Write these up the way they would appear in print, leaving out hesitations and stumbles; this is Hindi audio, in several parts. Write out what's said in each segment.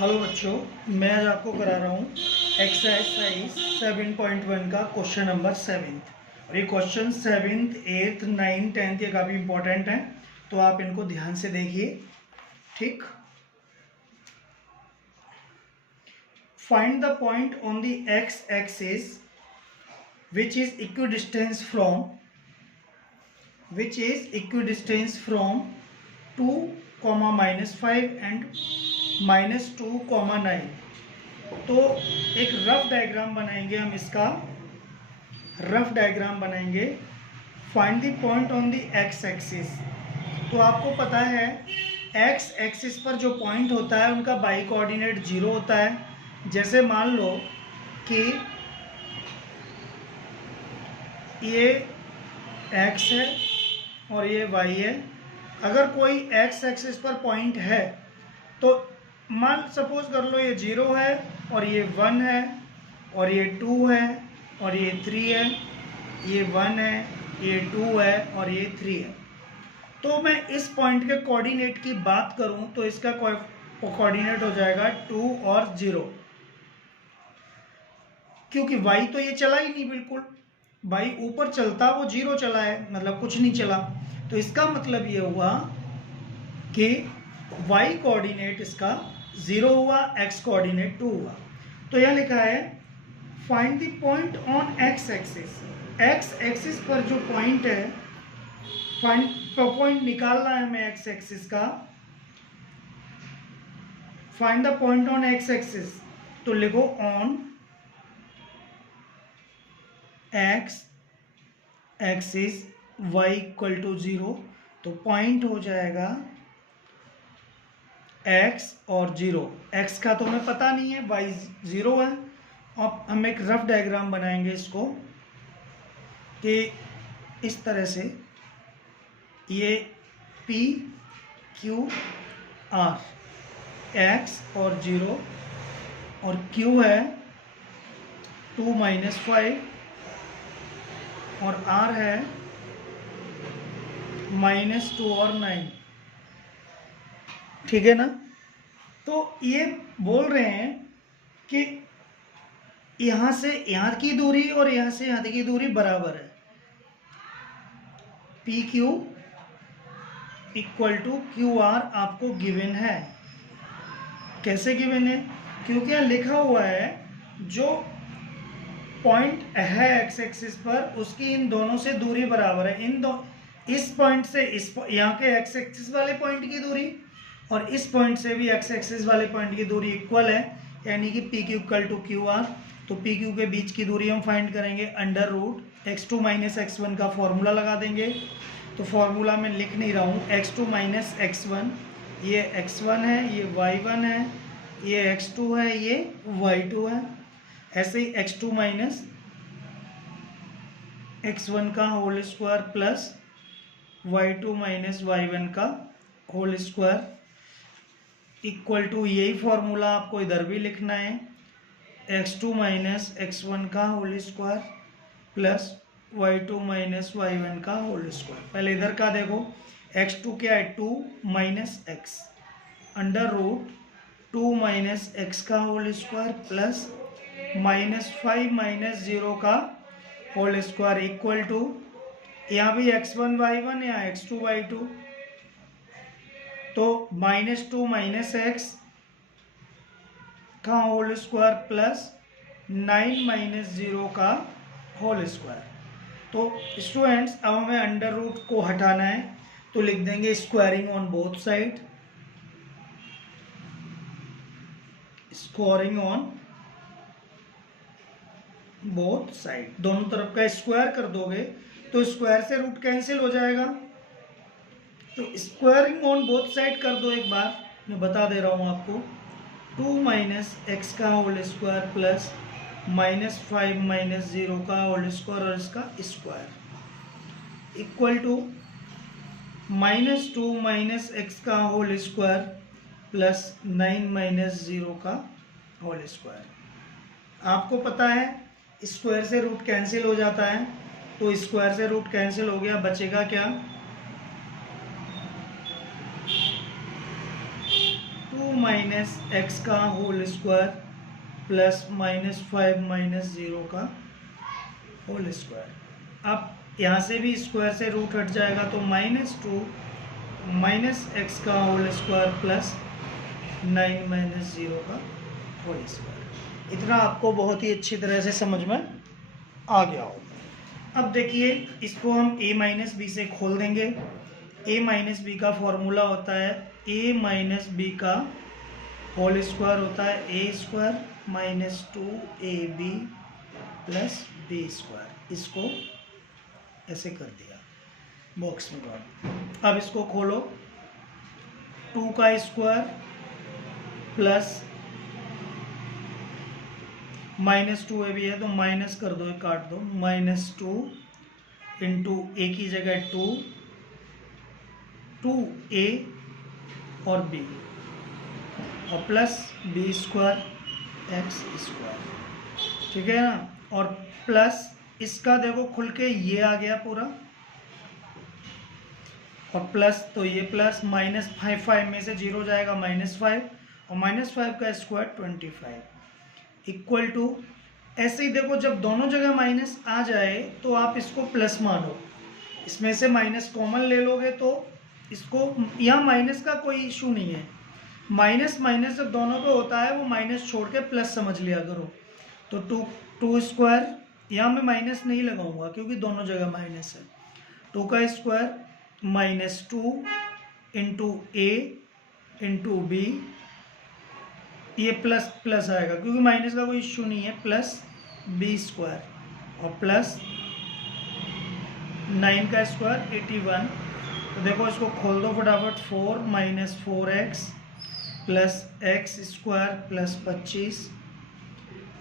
हेलो बच्चों, मैं आज आपको करा रहा हूँ एक्सरसाइज 7.1 का क्वेश्चन नंबर 7। और ये question 7th 8th 9th 10th ये काफ़ी इंपॉर्टेंट हैं, तो आप इनको ध्यान से देखिए। ठीक। Find the point on the x axis which is equidistance from 2, -5 and -2, 9। तो एक रफ डायग्राम बनाएंगे हम, इसका रफ डायग्राम बनाएंगे। Find the point on the x axis. तो आपको पता है एक्स एक्सिस पर जो पॉइंट होता है उनका बाई कोऑर्डिनेट 0 होता है। जैसे मान लो कि ये एक्स है और ये वाई है। अगर कोई एक्स एक्सिस पर पॉइंट है तो मान सपोज कर लो ये 0 है और ये 1 है और ये 2 है और ये 3 है, ये 1 है, ये 2 है और ये 3 है। तो मैं इस पॉइंट के कोऑर्डिनेट की बात करूं तो इसका कोऑर्डिनेट हो जाएगा 2 और 0, क्योंकि y तो ये चला ही नहीं, बिल्कुल y ऊपर चलता वो 0 चला है, मतलब कुछ नहीं चला। तो इसका मतलब ये हुआ कि y कोऑर्डिनेट इसका 0 हुआ, x कोऑर्डिनेट 2 हुआ। तो यह लिखा है find the point on x axis. x axis पर जो पॉइंट है, फाइंड पॉइंट निकालना है हमें x एक्सिस का। Find the point on x axis, तो लिखो on x axis y equal to 0। तो पॉइंट हो जाएगा x और 0। x का तो हमें पता नहीं है, y 0 है। अब हम एक रफ डायग्राम बनाएंगे इसको कि इस तरह से ये P Q R, x और 0 और Q है 2 -5 और R है -2 और 9। ठीक है ना। तो ये बोल रहे हैं कि यहां से यहां की दूरी और यहां से यहां की दूरी बराबर है। P Q equal to Q R आपको गिवन है। कैसे गिवन है? क्योंकि यहां लिखा हुआ है जो पॉइंट है एक्स एक्सिस पर उसकी इन दोनों से दूरी बराबर है। इस पॉइंट से इस यहाँ के एक्स एक्सिस वाले पॉइंट की दूरी और इस पॉइंट से भी एक्स एक्सिस वाले पॉइंट की दूरी इक्वल है, यानी कि P Q equal to Q R. तो पी क्यू के बीच की दूरी हम फाइंड करेंगे अंडर रूट x2 - x1 का फॉर्मूला लगा देंगे। तो फॉर्मूला में लिख नहीं रहा हूँ, x2 - x1, ये x1 है, ये y1 है, ये x2 है, ये y2 है। ऐसे ही x2 - x1 का whole square plus y2 - y1 का होल स्क्वायर इक्वल टू, यही फॉर्मूला आपको इधर भी लिखना है, x2 - x1 का whole square plus y2 - y1 का होल स्क्वायर। पहले इधर का देखो, x2 क्या है 2 - x अंडर रूट 2 - x का होल स्क्वायर प्लस -5 - 0 का होल स्क्वायर इक्वल टू, यहाँ भी x1 y1 या x2 y2, तो -2 - x का होल स्क्वायर प्लस 9 - 0 का होल स्क्वायर। तो स्टूडेंट्स अब हमें अंडर रूट को हटाना है, तो लिख देंगे squaring on both side. Squaring on both side, दोनों तरफ का स्क्वायर कर दोगे तो स्क्वायर से रूट कैंसिल हो जाएगा। तो स्क्वायरिंग ऑन बोथ साइड कर दो एक बार, मैं बता दे रहा हूँ आपको। 2 - x का होल स्क्वायर प्लस -5 - 0 का होल स्क्वायर और इसका स्क्वायर इक्वल टू -2 - x का होल स्क्वायर प्लस 9 - 0 का होल स्क्वायर। आपको पता है स्क्वायर से रूट कैंसिल हो जाता है, तो स्क्वायर से रूट कैंसिल हो गया, बचेगा क्या 2 माइनस एक्स का whole square plus minus 5 minus 0 का होल स्क्वायर। अब यहाँ से भी स्क्वायर से रूट हट जाएगा तो -2 माइनस एक्स का होल स्क्वायर प्लस 9 माइनस 0 का होल स्क्वायर। इतना आपको बहुत ही अच्छी तरह से समझ में आ गया हो। अब देखिए इसको हम a माइनस बी से खोल देंगे। a माइनस बी का फॉर्मूला होता है a माइनस बी का होल स्क्वायर होता है a square minus 2ab plus B square. इसको ऐसे कर दिया बॉक्स में डाल। अब इसको खोलो, 2 का स्क्वायर प्लस -2 भी है तो माइनस कर दो, काट दो, -2 इंटू ए की जगह 2a और b और plus B square x square. ठीक है ना। और प्लस इसका देखो खुल के ये आ गया पूरा और प्लस तो ये प्लस -5 में से 0 जाएगा -5 और -5 का स्क्वायर 25 इक्वल टू। ऐसे ही देखो जब दोनों जगह माइनस आ जाए तो आप इसको प्लस मानो, इसमें से माइनस कॉमन ले लोगे तो इसको, यहाँ माइनस का कोई इशू नहीं है। माइनस माइनस जब दोनों पे होता है वो माइनस छोड़ के प्लस समझ लिया करो। तो 2 स्क्वायर, यहाँ मैं माइनस नहीं लगाऊंगा क्योंकि दोनों जगह माइनस है। 2 का square -2 into A into B, ये प्लस प्लस आएगा क्योंकि माइनस का कोई इश्यू नहीं है, प्लस बी स्क्वायर और प्लस 9 का स्क्वायर 81। तो देखो इसको खोल दो फटाफट, 4 minus 4x plus x square plus 25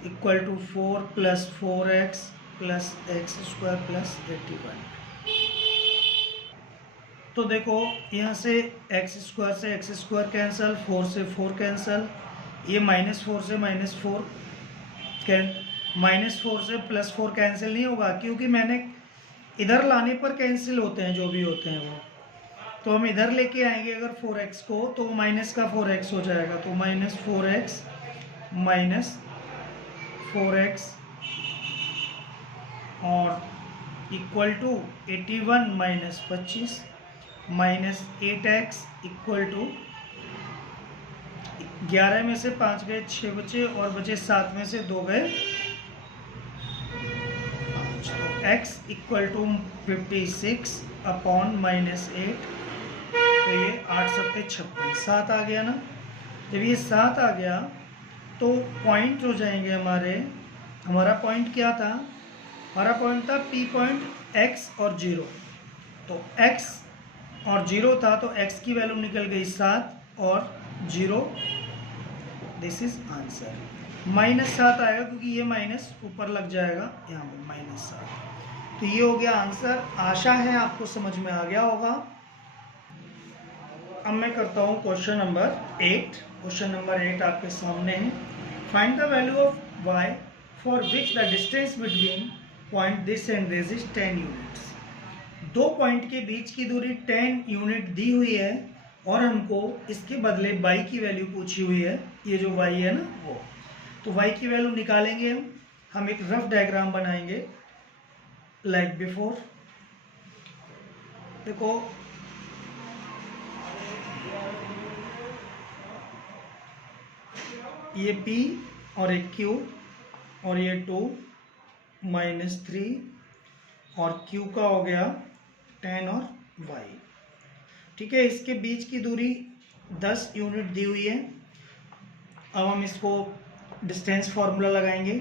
equal to 4 plus 4x plus x square plus 81। तो देखो यहाँ से एक्स स्क्वायर से एक्स स्क्वायर कैंसिल, 4 से 4 कैंसिल, ये -4 से -4 -4 से +4 कैंसिल नहीं होगा क्योंकि मैंने इधर लाने पर कैंसिल होते हैं जो भी होते हैं वो। तो हम इधर लेके आएंगे अगर 4x को तो माइनस का 4x हो जाएगा, तो -4x माइनस 4x और equal to 81 minus 25 minus 8x equal to 11 में से 5 गए 6 बचे और बचे 7 में से 2 गए 5। तो x इक्वल टू 56 अपॉन -8, तो ये 8 7 56, 7 आ गया ना। जब ये 7 आ गया तो पॉइंट हो जाएंगे हमारा पॉइंट क्या था, हमारा पॉइंट था P पॉइंट x और 0। तो x और 0 था तो x की वैल्यू निकल गई 7 और 0, दिस इज आंसर। -7 आएगा क्योंकि ये माइनस ऊपर लग जाएगा यहाँ पर -7। तो ये हो गया आंसर। आशा है आपको समझ में आ गया होगा। अब मैं करता हूँ क्वेश्चन नंबर 8। क्वेश्चन नंबर 8 आपके सामने है। Find the value of y for which the distance between point this and this is 10 units. दो पॉइंट के बीच की दूरी 10 यूनिट दी हुई है और हमको इसके बदले y की वैल्यू पूछी हुई है, ये जो y है ना वो। तो y की वैल्यू निकालेंगे हम एक रफ डायग्राम बनाएंगे लाइक बिफोर। देखो ये P और एक Q और ये 2 -3 और Q का हो गया 10 और y। ठीक है, इसके बीच की दूरी 10 यूनिट दी हुई है। अब हम इसको डिस्टेंस फार्मूला लगाएंगे,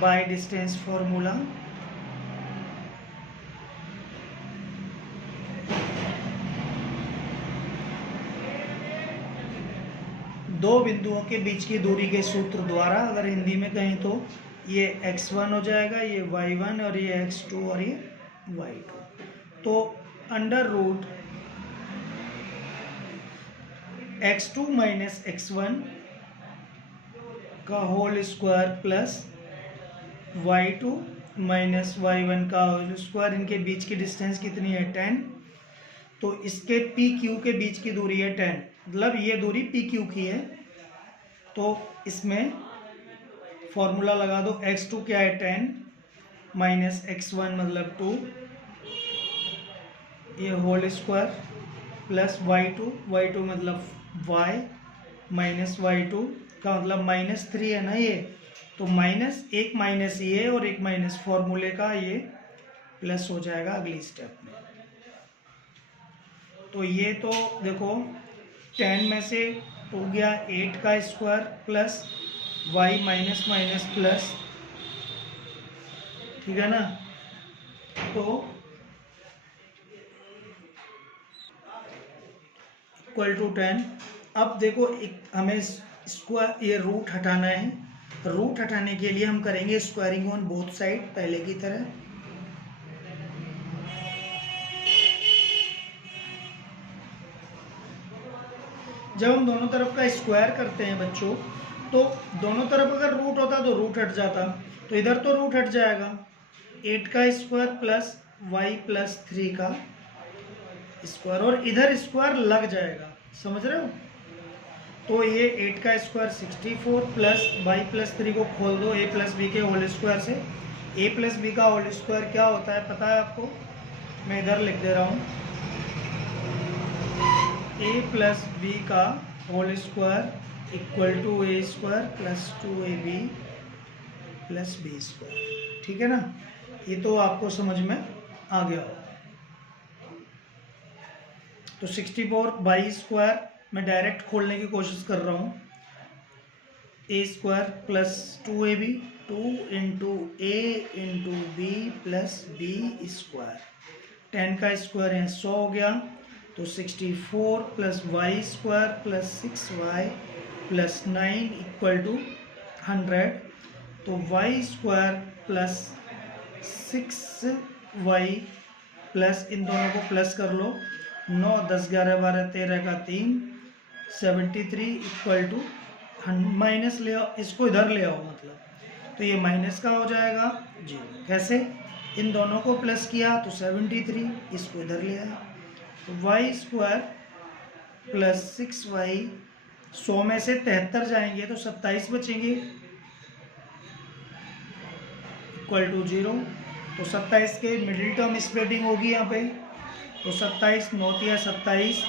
बाय डिस्टेंस फार्मूला। दो बिंदुओं के बीच की दूरी के सूत्र द्वारा, अगर हिंदी में कहें तो ये x1 हो जाएगा, ये y1 और ये x2 और ये y2। तो under root x2 minus x1 का whole square plus y2 minus y1 का होल स्क्वायर, इनके बीच की डिस्टेंस कितनी है 10। तो इसके PQ के बीच की दूरी है 10 मतलब ये दूरी पी क्यू की है। तो इसमें फॉर्मूला लगा दो, x2 क्या है 10 माइनस x1 मतलब 2, ये होल स्क्वायर प्लस y2 मतलब y माइनस y2 का मतलब -3 है ना ये, तो माइनस एक माइनस ये और एक माइनस फॉर्मूले का ये प्लस हो जाएगा अगली स्टेप में। तो ये तो देखो 10 में से 2 गया 8 का square plus y minus minus plus, ठीक है ना। तो इक्वल टू 10। अब देखो हमें स्क्वायर ये रूट हटाना है, रूट हटाने के लिए हम करेंगे स्क्वायरिंग ऑन बोथ साइड पहले की तरह। जब हम दोनों तरफ का स्क्वायर करते हैं बच्चों, तो दोनों तरफ अगर रूट होता तो रूट हट जाता, तो इधर तो रूट हट जाएगा, 8 का स्क्वायर प्लस y प्लस 3 का स्क्वायर, और इधर स्क्वायर लग जाएगा, समझ रहे हो। तो ये 8 का स्क्वायर 64 प्लस y प्लस 3 को खोल दो a प्लस बी के होल स्क्वायर से। a प्लस बी का होल स्क्वायर क्या होता है पता है आपको, मैं इधर लिख दे रहा हूँ, a प्लस बी का whole square equal to A square plus 2ab plus B square, ठीक है ना। ये तो आपको समझ में आ गया होगा। तो 64 बाई स्क्वायर मैं डायरेक्ट खोलने की कोशिश कर रहा हूँ, A square plus 2ab 2 into A into B plus B square, 10 का स्क्वायर है 100 हो गया, तो 64 plus Y square plus 6y plus 9 equal to 100। तो Y square plus 6y plus इन दोनों को प्लस कर लो, 9 10 11 12 13 का 3 73 इक्वल टू माइनस ले आओ, इसको इधर ले आओ मतलब, तो ये माइनस का हो जाएगा 0। कैसे, इन दोनों को प्लस किया तो 73, इसको इधर ले आया, तो वाई स्क्वायर प्लस 6y, 100 में से 73 जाएंगे तो 27 बचेंगे इक्वल टू 0। तो 27 के मिडिल टर्म स्प्लिटिंग होगी यहाँ पे, तो 27 9 या 27,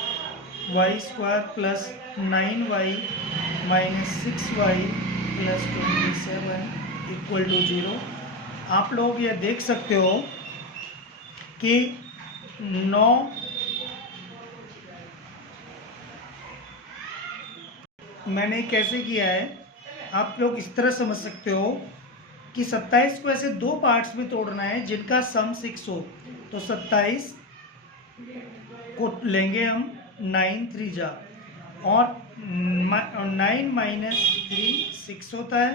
Y square plus 9y minus 6y plus 27 equal to 0। आप लोग ये देख सकते हो कि 9 मैंने कैसे किया है, आप लोग इस तरह समझ सकते हो कि 27 को ऐसे दो पार्ट्स में तोड़ना है जिनका सम 6 हो। तो 27 को लेंगे हम 9 3 जा, और 9 माइनस 3 6 होता है,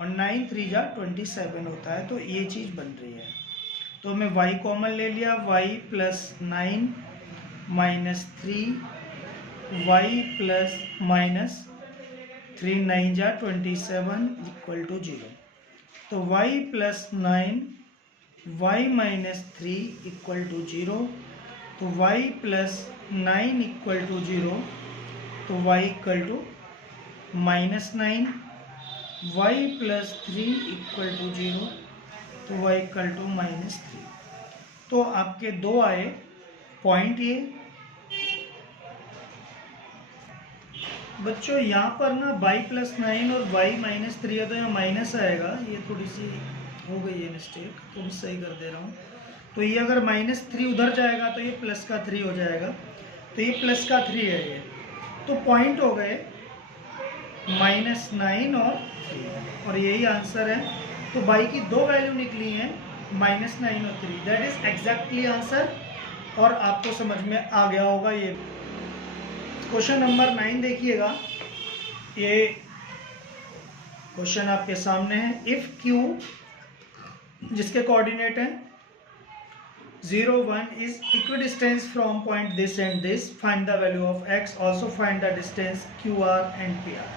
और 9 3 जा 27 होता है। तो ये चीज़ बन रही है, तो मैं y कॉमन ले लिया, y plus 9 minus 3y plus minus 3 9 जा 27 इक्वल टू 0। तो y plus 9 y minus 3 equal to 0, तो y प्लस 9 इक्वल टू 0, तो y equal to minus 9, y plus 3 equal to 0, तो y इक्वल टू माइनस 3। तो आपके दो आए पॉइंट। ये बच्चों यहाँ पर ना y प्लस 9 और y माइनस 3 है, तो यहाँ माइनस आएगा, ये थोड़ी सी हो गई है मिस्टेक, तो सही कर दे रहा हूँ। तो ये अगर -3 उधर जाएगा तो ये प्लस का 3 हो जाएगा, तो ये प्लस का 3 है ये। तो पॉइंट हो गए -9 और 3, और यही आंसर है। तो y की दो वैल्यू निकली हैं, -9 और 3, दैट इज एग्जैक्टली आंसर, और आपको समझ में आ गया होगा। ये क्वेश्चन नंबर 9 देखिएगा, ये क्वेश्चन आपके सामने है। इफ q जिसके कोऑर्डिनेट है 0 1 is equidistance from point this and this, find the value of x, also find the distance QR and PR।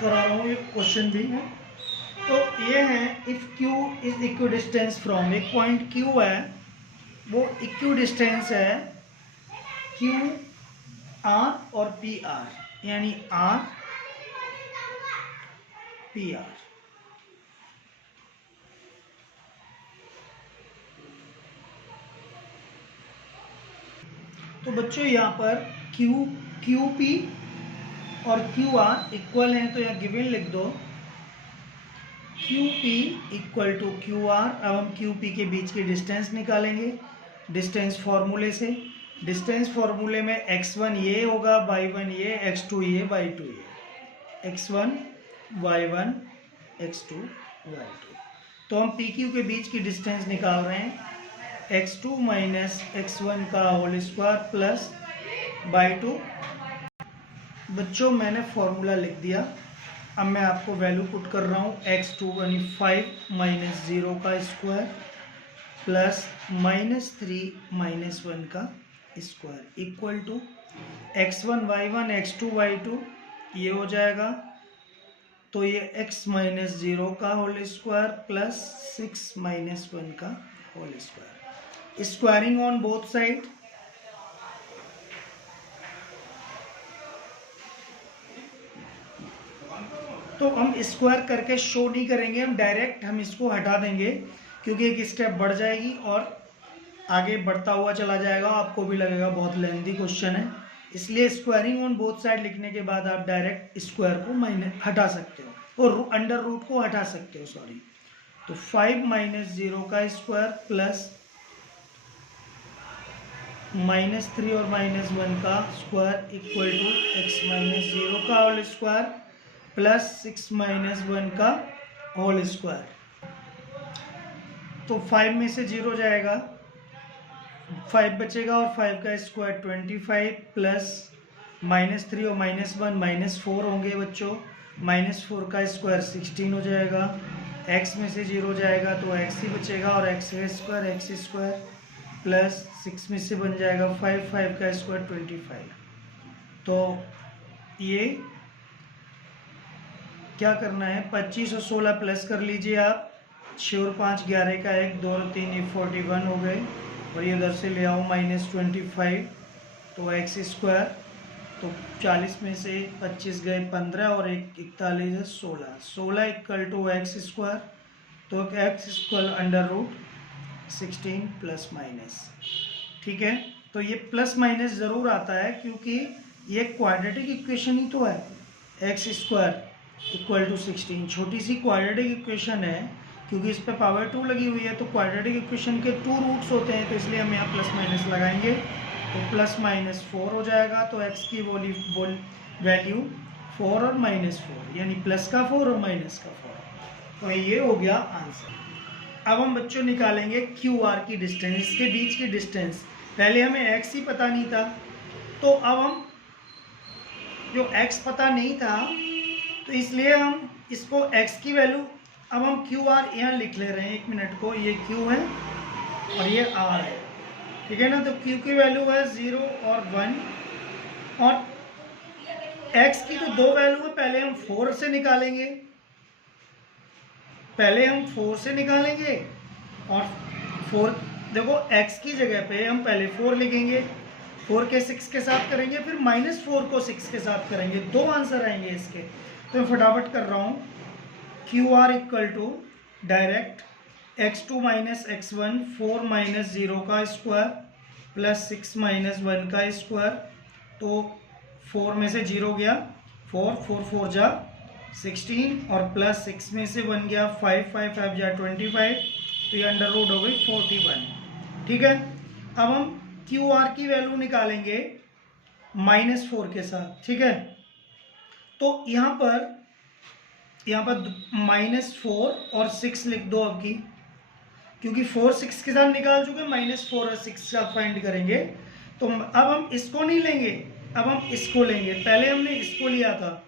करा रहा हूँ, ये क्वेश्चन भी है। तो ये है if q is equidistance from, एक पॉइंट q है वो इक्विडिस्टेंस है q आर और पी आर, यानी आर पी आर। तो बच्चों यहाँ पर क्यू पी और क्यू आर इक्वल हैं, तो यहाँ गिवन लिख दो Q P equal to Q R. अब हम क्यू पी के बीच की डिस्टेंस निकालेंगे डिस्टेंस फॉर्मूले से। डिस्टेंस फॉर्मूले में x1 ये होगा, y1 ये, x2 ये, y2 ये, x1 y1 x2 y2। तो हम PQ के बीच की डिस्टेंस निकाल रहे हैं x2 माइनस x1 का होल स्क्वायर प्लस y2। बच्चों मैंने फॉर्मूला लिख दिया, अब मैं आपको वैल्यू पुट कर रहा हूँ। x2 यानी 5 माइनस 0 का स्क्वायर प्लस माइनस 3 माइनस 1 का square equal to x1 y1 x2 y2 ये हो जाएगा। तो ये x माइनस 0 का होल स्क्वायर प्लस 6 माइनस 1 का whole square, squaring on both side. तो हम स्क्वायर करके शो नहीं करेंगे, हम डायरेक्ट हम इसको हटा देंगे, क्योंकि एक स्टेप बढ़ जाएगी और आगे बढ़ता हुआ चला जाएगा, आपको भी लगेगा बहुत लेंथी क्वेश्चन है। इसलिए स्क्वायरिंग ऑन बोथ साइड लिखने के बाद आप डायरेक्ट स्क्वायर को माइनस हटा सकते हो और अंडर रूट को हटा सकते हो, सॉरी। तो 5 माइनस 0 का स्क्वायर प्लस माइनस 3 और माइनस 1 का square equal to x minus 0 का होल स्क्वायर प्लस 6 माइनस 1 का होल स्क्वायर। तो 5 में से 0 जाएगा, 5 बचेगा और 5 का स्क्वायर 25 प्लस माइनस 3 और माइनस 1 माइनस 4 होंगे बच्चों। माइनस 4 का स्क्वायर 16 हो जाएगा, x में से 0 जाएगा तो x ही बचेगा और x का स्क्वायर x स्क्वायर प्लस 6 में से बन जाएगा 5, 5 का स्क्वायर 25। तो ये क्या करना है, 25 और 16 प्लस कर लीजिए आप, 6 और 5 11 का 1 2 और 3 ये 41 हो गए, और ये उधर से ले आओ माइनस 25 तो x स्क्वायर। तो 40 में से 25 गए 15 और 1 41 है 16, 16 इक्वल टू x स्क्वायर। तो x square under root 16 plus minus, ठीक है। तो ये प्लस माइनस ज़रूर आता है, क्योंकि ये क्वाड्रेटिक इक्वेशन ही तो है। x स्क्वायर इक्वल टू 16 छोटी सी क्वाड्रेटिक इक्वेशन है, क्योंकि इस पे पावर 2 लगी हुई है, तो क्वाड्रेटिक इक्वेशन के 2 रूट्स होते हैं, तो इसलिए हम यहाँ प्लस माइनस लगाएंगे। तो प्लस माइनस 4 हो जाएगा, तो x की वैल्यू 4 और माइनस 4, यानी प्लस का 4 और माइनस का 4। तो ये हो गया आंसर। अब हम बच्चों निकालेंगे क्यू आर की डिस्टेंस, इसके बीच की डिस्टेंस। पहले हमें x ही पता नहीं था, तो अब हम जो x पता नहीं था, तो इसलिए हम इसको x की वैल्यू, अब हम क्यू आर यहाँ लिख ले रहे हैं, 1 मिनट को, ये q है और ये r है, ठीक है ना। तो q की वैल्यू है 0 और 1, और x की तो 2 वैल्यू है, पहले हम 4 से निकालेंगे, और 4 देखो x की जगह पे हम पहले 4 लिखेंगे, 4 के 6 के साथ करेंगे, फिर माइनस 4 को 6 के साथ करेंगे, 2 आंसर आएंगे इसके। तो मैं फटाफट कर रहा हूँ, Q R equal to direct x2 minus x1 4 minus 0 का स्क्वायर प्लस 6 माइनस 1 का स्क्वायर। तो 4 में से 0 गया, 4 4 4 जा 16, और प्लस 6 में से 1 गया 5 5 5 जा 25, तो ये अंडर रूट हो गई 41, ठीक है। अब हम क्यू आर की वैल्यू निकालेंगे -4 के साथ, ठीक है। तो यहाँ पर -4 और 6 लिख दो अब की, क्योंकि 4 6 के साथ निकाल चुके, -4 और 6 के साथ फाइंड करेंगे। तो अब हम इसको नहीं लेंगे, अब हम इसको लेंगे, पहले हमने इसको लिया था,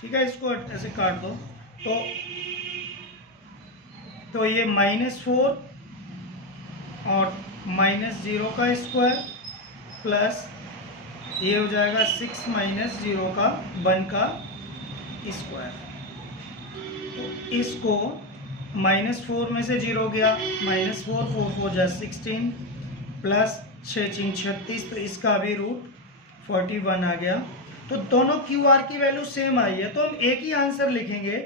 ठीक है। इसको ऐसे काट दो, तो ये -4 और -0 का स्क्वायर प्लस ये हो जाएगा 6 माइनस 0 का 1 का स्क्वायर। तो इसको -4 में से 0 गया, -4 4 4 जा 16 प्लस 6 3 36, तो इसका भी रूट 41 आ गया। तो दोनों क्यू आर की वैल्यू सेम आई है, तो हम एक ही आंसर लिखेंगे।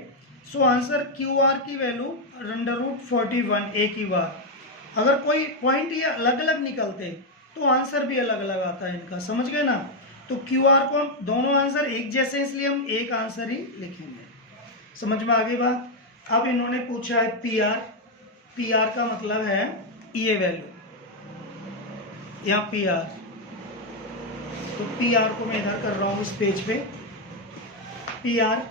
सो आंसर क्यू आर की वैल्यू √41 एक ही बार। अगर कोई पॉइंट ये अलग अलग निकलते तो आंसर भी अलग अलग आता है इनका, समझ गए ना। तो क्यू आर को हम दोनों आंसर एक जैसे, इसलिए हम एक आंसर ही लिखेंगे। समझ में आ गई बात। अब इन्होंने पूछा है पी आर। पी आर का मतलब है ये वैल्यू या पी आर। तो पी आर को मैं इधर कर रहा हूँ इस पेज पे। पी आर,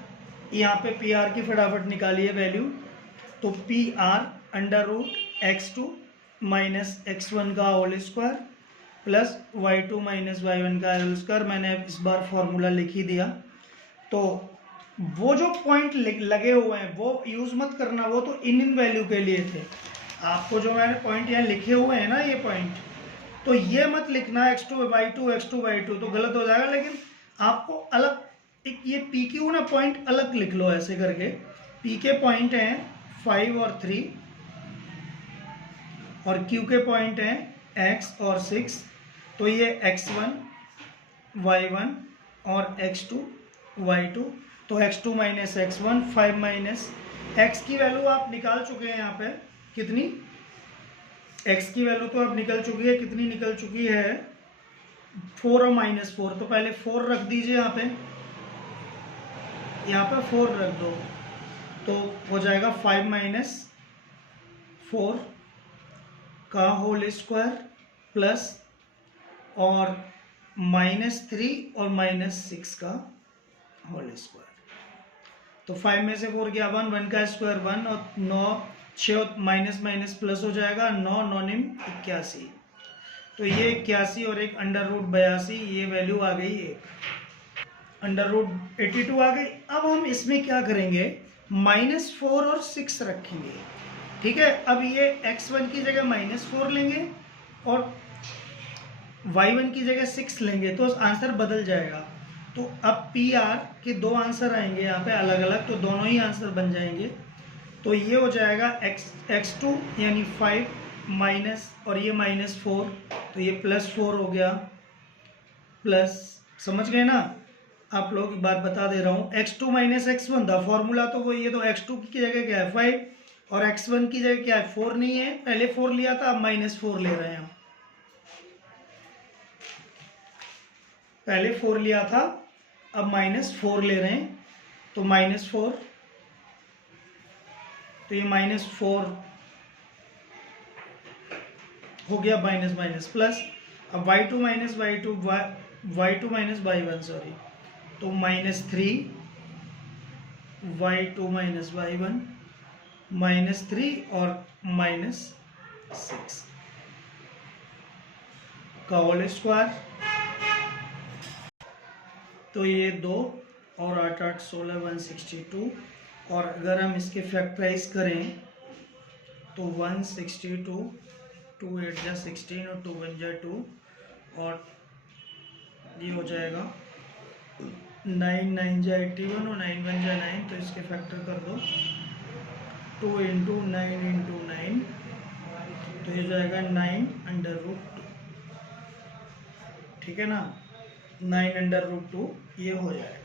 यहाँ पे पी आर की फटाफट निकालिए वैल्यू। तो P R √x2 minus x1 का whole square plus y2 minus y1 का होल स्क्वायर। मैंने इस बार फॉर्मूला लिख ही दिया। तो वो जो पॉइंट लगे हुए हैं वो यूज मत करना, वो तो इन वैल्यू के लिए थे। आपको जो मैंने पॉइंट यहाँ लिखे हुए हैं ना, ये पॉइंट, तो ये मत लिखना x2 y2 तो गलत हो जाएगा। लेकिन आपको अलग एक ये पी क्यू ना पॉइंट अलग लिख लो ऐसे करके। पी के पॉइंट हैं 5 और 3 और क्यू के पॉइंट हैं x और 6। तो ये x1 y1 और x2 y2। तो x2 minus x1 5 minus x की वैल्यू आप निकाल चुके हैं यहाँ पे कितनी, x की वैल्यू तो अब निकल चुकी है, कितनी निकल चुकी है 4 और -4। तो पहले 4 रख दीजिए यहाँ पे 4 रख दो। तो हो जाएगा 5 माइनस 4 का होल स्क्वायर प्लस और -3 और -6 का होल स्क्वायर। तो 5 में से 4 गया 1, 1 का स्क्वायर 1 और 9 6 माइनस माइनस प्लस हो जाएगा 9 9 81। तो ये 81 और एक √82, ये वैल्यू आ गई एक √82 आ गई। अब हम इसमें क्या करेंगे, -4 और 6 रखेंगे। ठीक है, अब ये x1 की जगह -4 लेंगे और y1 की जगह 6 लेंगे तो आंसर बदल जाएगा। तो अब पी आर के दो आंसर आएंगे यहाँ पे अलग अलग, तो दोनों ही आंसर बन जाएंगे। तो ये हो जाएगा x2 यानी 5 माइनस और ये -4, तो ये +4 हो गया प्लस, समझ गए ना। आप लोग एक बात बता दे रहा हूँ, x2 माइनस x1 था फॉर्मूला तो वही है। तो x2 की जगह क्या है 5 और x1 की जगह क्या है 4 नहीं है, पहले 4 लिया था अब -4 ले रहे हैं हम। पहले 4 लिया था अब -4 ले रहे हैं। तो -4, तो ये -4 हो गया माइनस माइनस प्लस। अब y2 minus y2 minus y1 sorry, तो -3 y2 माइनस y1 -3 और -6 का होल स्क्वायर। तो ये 2 और 8 8 16 162। और अगर हम इसके फैक्टराइज करें तो 162, 2 8 जा 16 और 2 1 जा 2 और ये हो जाएगा 9 9 जा 81 और 9 1 जा 9। तो इसके फैक्टर कर दो 2 × 9 × 9, तो ये जाएगा 9√2। ठीक है ना, 9√2 ये हो जाएगा।